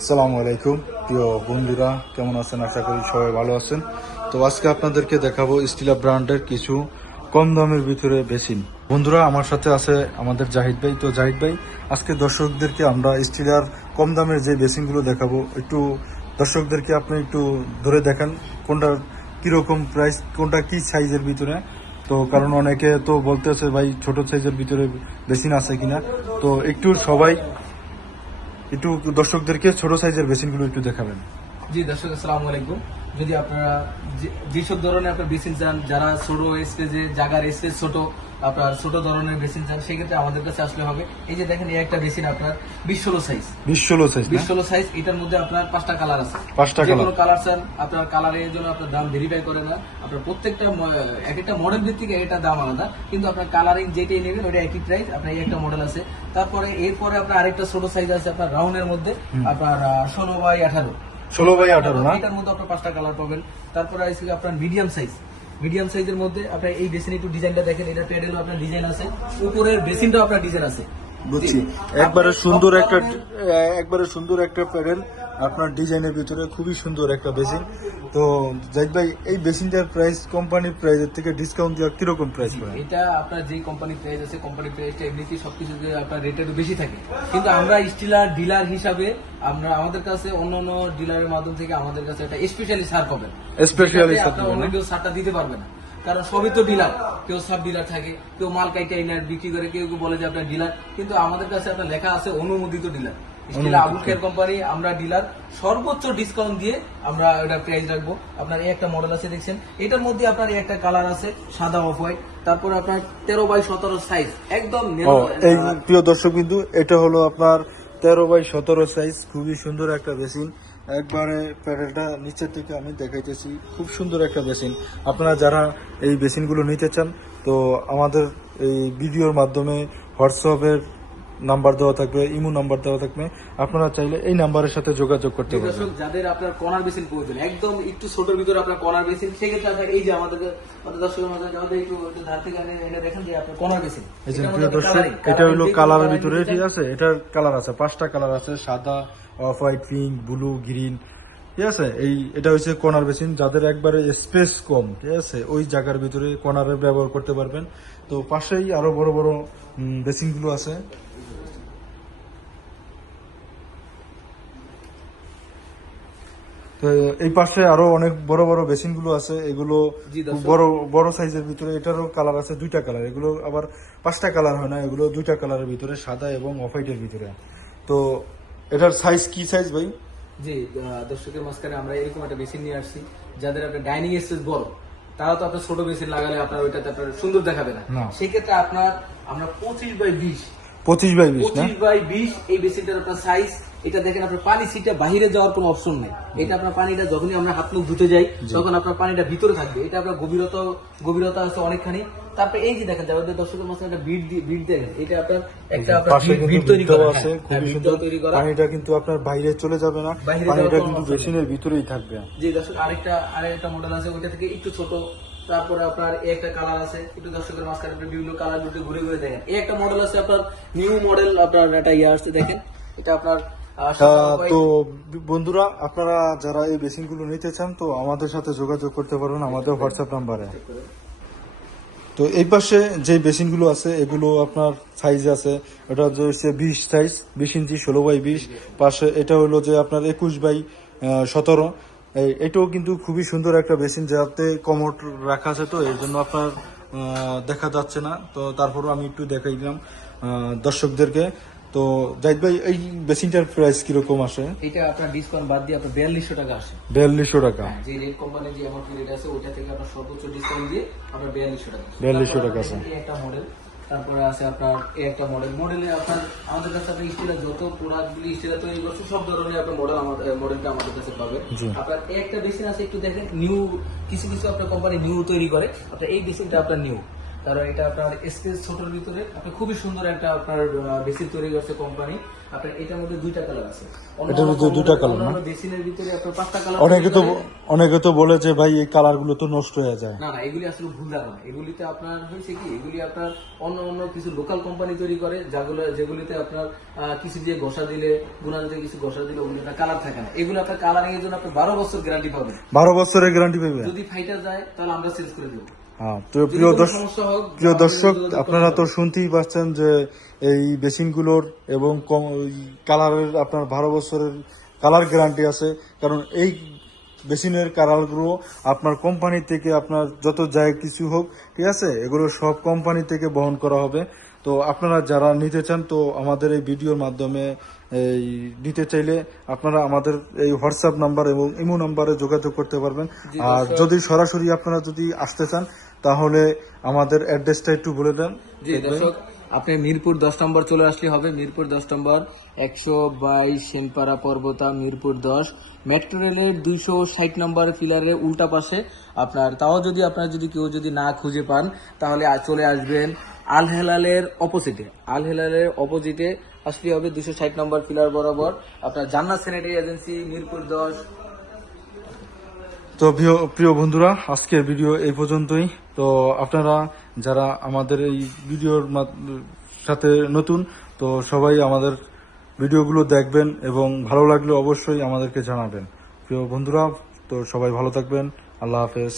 আসসালামু আলাইকুম প্রিয় বন্ধুরা, কেমন আছেন? আশা করি সবাই ভালো আছেন। তো আজকে আপনাদেরকে দেখাবো স্টিলা ব্র্যান্ডের কিছু কম দামের ভিতরে বেসিন। বন্ধুরা, আমার সাথে আছে আমাদের জাহিদ ভাই। তো জাহিদ ভাই, আজকে দর্শকদেরকে আমরা স্টিলার কম দামের যে বেসিনগুলো দেখাবো, একটু দর্শকদেরকে আপনি একটু ধরে দেখান কোনটা কিরকম প্রাইস, কোনটা কি সাইজের ভিতরে। তো কারণ অনেকে তো বলতেছে ভাই ছোট সাইজের ভিতরে বেসিন আছে কিনা। তো একটু সবাই একটু দর্শকদেরকে ছোট সাইজের বেসিনগুলো একটু দেখাবেন। জি দর্শক, আসসালামু আলাইকুম। যদি আপনারা যেসব ধরনের আপনার বেসিন চান, যারা ছোট স্পেসে জায়গার স্পেস ছোট, আপনার ছোট ধরনের বেসিন চান, সেক্ষেত্রে আমাদের কাছে আসলে হবে। এই যে দেখেন, এই একটা বেসিন আপনার 20-16 সাইজ। 20-16 সাইজ। এটার মধ্যে আপনার 5টা কালার আছে। 5টা যে কালার। কোনো কালার চান, আপনার কালারের জন্য আপনার দাম ভেরিফাই করে না। আপনার প্রত্যেকটা এক একটা মডেল ভিত্তিক একটা দাম আলাদা, কিন্তু আপনার কালারিং যেটাই নেবেন ওটা একই প্রাইস। আপনার এই একটা মডেল আছে। তারপরে এরপরে আপনার আরেকটা ছোট সাইজ আছে আপনার রাউন্ডের মধ্যে, আপনার 16x18। 16x18 না? এটার মধ্যে আপনার 5টা কালার পাবেন। তারপরে আছে আপনার মিডিয়াম সাইজ। মিডিয়াম সাইজের মধ্যে আপনার এই বেসিন একটু ডিজাইনটা দেখেন। এটা প্যাডেলও আপনার ডিজাইন আছে, উপরের বেসিনটাও আপনার ডিজাইন আছে। বুঝছি। একবারে সুন্দর একটা প্যাডেল আপনার ডিজাইনের ভিতরে, খুবই সুন্দর একটা বেসিন। তো জাহিদ ভাই, এই বেসিনটার প্রাইস কোম্পানির প্রাইসের থেকে ডিসকাউন্ট দেওয়া কিরকম প্রাইস পড়ে? এটা আপনার যে কোম্পানি প্রাইস আছে, কোম্পানি প্রাইসটা এমনিতেই সবকিছু আপনার রেটের বেশি থাকে, কিন্তু আমরা স্টিলার ডিলার হিসাবে আমরা আমাদের কাছে অন্যান্য ডিলারের মাধ্যম থেকে আমাদের কাছে একটা স্পেশালি ছাড় পাবেন। আপনার অন্য কেউ ছাড়টা দিতে পারবে না, কারণ সবই তো ডিলার। কেউ সাব ডিলার থাকে, কেউ মাল কাইটা এনে বিক্রি করে, কেউ কেউ বলে যে আপনার ডিলার, কিন্তু আমাদের কাছে আপনার লেখা আছে অনুমোদিত ডিলার। স্টিলা আবু খের কোম্পানি, আমরা ডিলার। সর্বোচ্চ ডিসকাউন্ট দিয়ে আমরা এটা প্রাইস রাখবো। আপনার এই একটা মডেল আছে দেখছেন, এটার মধ্যে আপনার এই একটা কালার আছে সাদা অফ হোয়াইট। তারপরে আপনার 13x17 সাইজ, একদম এই প্রিয় দর্শক বিন্দু, এটা হলো আপনার 13x17 সাইজ, খুবই সুন্দর একটা বেসিন। একবারে প্যাডেলটা নিচের থেকে আমি দেখাইতেছি, খুব সুন্দর একটা বেসিন। আপনারা যারা এই বেসিনগুলো নিতে চান, তো আমাদের এই ভিডিওর মাধ্যমে হোয়াটসঅ্যাপের নাম্বার দেওয়া থাকবে, ইমো নাম্বার দেওয়া থাকবে। আপনারা চাইলে এই নাম্বারের সাথে যোগাযোগ করতে পারবেন। যাদের আপনার কর্নার বেসিন প্রয়োজন, একদম একটু ছোটর ভিতরে আপনার কর্নার বেসিন, সেক্ষেত্রে আপনার এই যে আমাদের দর্শকের মধ্যে আমাদের একটু ধার থেকে এনে দেখেন যে আপনার কর্নার বেসিন। এটা হলো কালারের ভিতরে, ঠিক আছে? এটার কালার আছে 5টা কালার আছে, সাদা, off white, pink, blue, green, ঠিক আছে? এটা হচ্ছে কর্নার বেসিন। যাদের একবারে স্পেস কম, ঠিক আছে, ওই জায়গার ভিতরে কর্নারে ব্যবহার করতে পারবেন। তো পাশেই আরো বড় বড় বেসিন গুলো আছে। তো এই পাশে আরো অনেক বড় বড় বেসিন গুলো আছে, এগুলো বড় বড় সাইজের ভিতরে। এটারও কালার আছে 2টা কালার। এগুলো আবার 5টা কালার হয় না, এগুলো 2টা কালারের ভিতরে, সাদা এবং অফ হোয়াইটের ভিতরে। তো এটার সাইজ কি সাইজ ভাই? জি দর্শকের মাঝখানে আমরা এরকম একটা বেসিন নিয়ে আসছি, যাদের আপনার ডাইনিং স্পেস বড়, তারা তো আপনার ছোট বেসিন লাগালে আপনার ওইটাতে আপনার সুন্দর দেখাবে না। সেক্ষেত্রে আপনার আমরা 25x20 25x20 এই বেসিনটার আপনার সাইজ। এটা দেখেন, আপনার পানি সিটে বাহিরে যাওয়ার কোনো অপশন নেই। এটা আপনার পানিটা যখনই আমরা হাত মুখ ধুতে যাই, তখন আপনার পানিটা ভিতরে থাকবে। এটা আপনার গভীরতা আছে অনেকখানি। তারপরে এই যে দেখেন, যাদের দর্শকের মাঝে একটা বিট দেখেন, এটা আপনার একটা বিট তৈরি করা আছে, খুবই সুন্দর তৈরি করা। পানিটা কিন্তু আপনার বাইরে চলে যাবে না, পানিটা কিন্তু বেসিনের ভিতরেই থাকবে। জি দর্শক, আরেকটা মডেল আছে, ওইটা থেকে একটু ছোট। তারপরে আপনার এই একটা কালার আছে, একটু দর্শকের মাঝখানে বিভিন্ন কালার ঘুরে ঘুরে দেখেন। এই একটা মডেল আছে আপনার, নিউ মডেল আপনার একটা আসছে দেখেন। এটা আপনার তো বন্ধুরা, আপনারা যারা এই বেসিন গুলো নিতে চান, তো আমাদের সাথে যোগাযোগ করতে পারেন আমাদের হোয়াটসঅ্যাপ নাম্বারে। তো এই পাশে যে বেসিন গুলো আছে, এগুলো আপনার সাইজ আছে। এটা হচ্ছে 20 সাইজ, 20 ইঞ্চি, 16x20। পাশে এটা হলো যে আপনার 21x17। এটাও কিন্তু খুবই সুন্দর একটা বেসিন, যাতে কমোড রাখা আছে, তো এর জন্য আপনার দেখা যাচ্ছে না। তো তারপরও আমি একটু দেখাই দিলাম দর্শকদেরকে। তো জাহিদ ভাই, এই বেসিনটার প্রাইস কিরকম আসে? এটা আপনার ডিসকাউন্ট বাদ দিয়ে আপনার 4200 টাকা আসে। 4200 টাকা? যে রেড কোম্পানির যে এমআরপি রেট আছে, ওটা থেকে আপনার সর্বোচ্চ ডিসকাউন্ট দিয়ে আপনার 4200 টাকা। 4200 টাকা আছে। এই একটা মডেল। তারপরে আছে আপনার এই একটা মডেলে আপনার আমাদের কাছে আপনি স্টিলের যত প্রোডাক্টগুলি স্টিলের তৈরি করছে, সব ধরনের আপনার মডেলটা আমাদের কাছে পাবেন। আপনার এই একটা বেসিন আছে, একটু দেখেন, নিউ কিছু আপনার কোম্পানি নিউ তৈরি করে। আপনার এই বেসিনটা আপনার নিউ, কারণ এটা আপনার স্পেস ছোটর ভিতরে আপনার খুবই সুন্দর একটা আপনার বেসিন তৈরি করছে কোম্পানি। আপনার এটার মধ্যে 2টা কালার আছে। এটার ভিতরে 2টা colour না? বেসিনের ভিতরে আপনার 5টা কালার। অনেকে তো বলে যে ভাই এই কালার গুলো তো নষ্ট হয়ে যায়। না না, এগুলি আসলে ভুল ধারণা। এগুলিতে আপনার হয়েছে কি, এগুলি আপনার অন্য অন্য কিছু লোকাল কোম্পানি তৈরি করে, যেগুলিতে আপনার কিছু দিয়ে ঘষা দিলে, গুণা দিয়ে কিছু ঘষা দিলে ওগুলি কালার থাকে না। এগুলো আপনার কালারিং এর জন্য আপনি 12 বছর গ্যারান্টি পাবেন। 12 বছরের গ্যারান্টি পাবে। যদি ফাইটা যায় তাহলে আমরা চেঞ্জ করে দেবো। হ্যাঁ, তো যদি প্রিয় কোনো দর্শক, সমস্যা হোক, প্রিয় আমাদের দর্শক যোগাযোগ আপনারা করতে তো হবে। শুনতেই পাচ্ছেন যে এই বেসিনগুলোর এবং কালারের আপনার 12 বছরের কালার গ্যারান্টি আছে। কারণ এই বেসিনের কালারগুলো আপনার কোম্পানি থেকে, আপনার যত যাই কিছু হোক, ঠিক আছে, এগুলো সব কোম্পানি থেকে বহন করা হবে। তো আপনারা যারা নিতে চান, তো আমাদের এই ভিডিওর মাধ্যমে এই নিতে চাইলে আপনারা আমাদের এই হোয়াটসঅ্যাপ নাম্বার এবং ইমো নাম্বারে যোগাযোগ করতে পারবেন। জি, আর দর্শক। যদি সরাসরি আপনারা যদি আসতে চান, তাহলে আমাদের অ্যাড্রেসটা একটু বলে দেন। জি দর্শক, আপনি মিরপুর 10 নম্বর চলে আসলে হবে। মিরপুর 10 নম্বর 122 সেনপাড়া পর্বতা, মিরপুর 10, মেট্রো রেলের 260 নম্বর পিলারের উল্টা পাশে। আপনার তাও যদি আপনার যদি কেউ যদি না খুঁজে পান, তাহলে চলে আসবেন আল হেলালের অপোজিটে। আল হেলালের অপোজিটে আসলে হবে 260 নম্বর পিলার বরাবর। আপনার জান্নাত স্যানিটারি এজেন্সি, মিরপুর 10। তো প্রিয় বন্ধুরা, আজকের ভিডিও এই পর্যন্তই। তো আপনারা যারা আমাদের এই ভিডিওর সাথে নতুন, তো সবাই আমাদের ভিডিওগুলো দেখবেন এবং ভালো লাগলে অবশ্যই আমাদেরকে জানাবেন। প্রিয় বন্ধুরা, তো সবাই ভালো থাকবেন। আল্লাহ হাফেজ।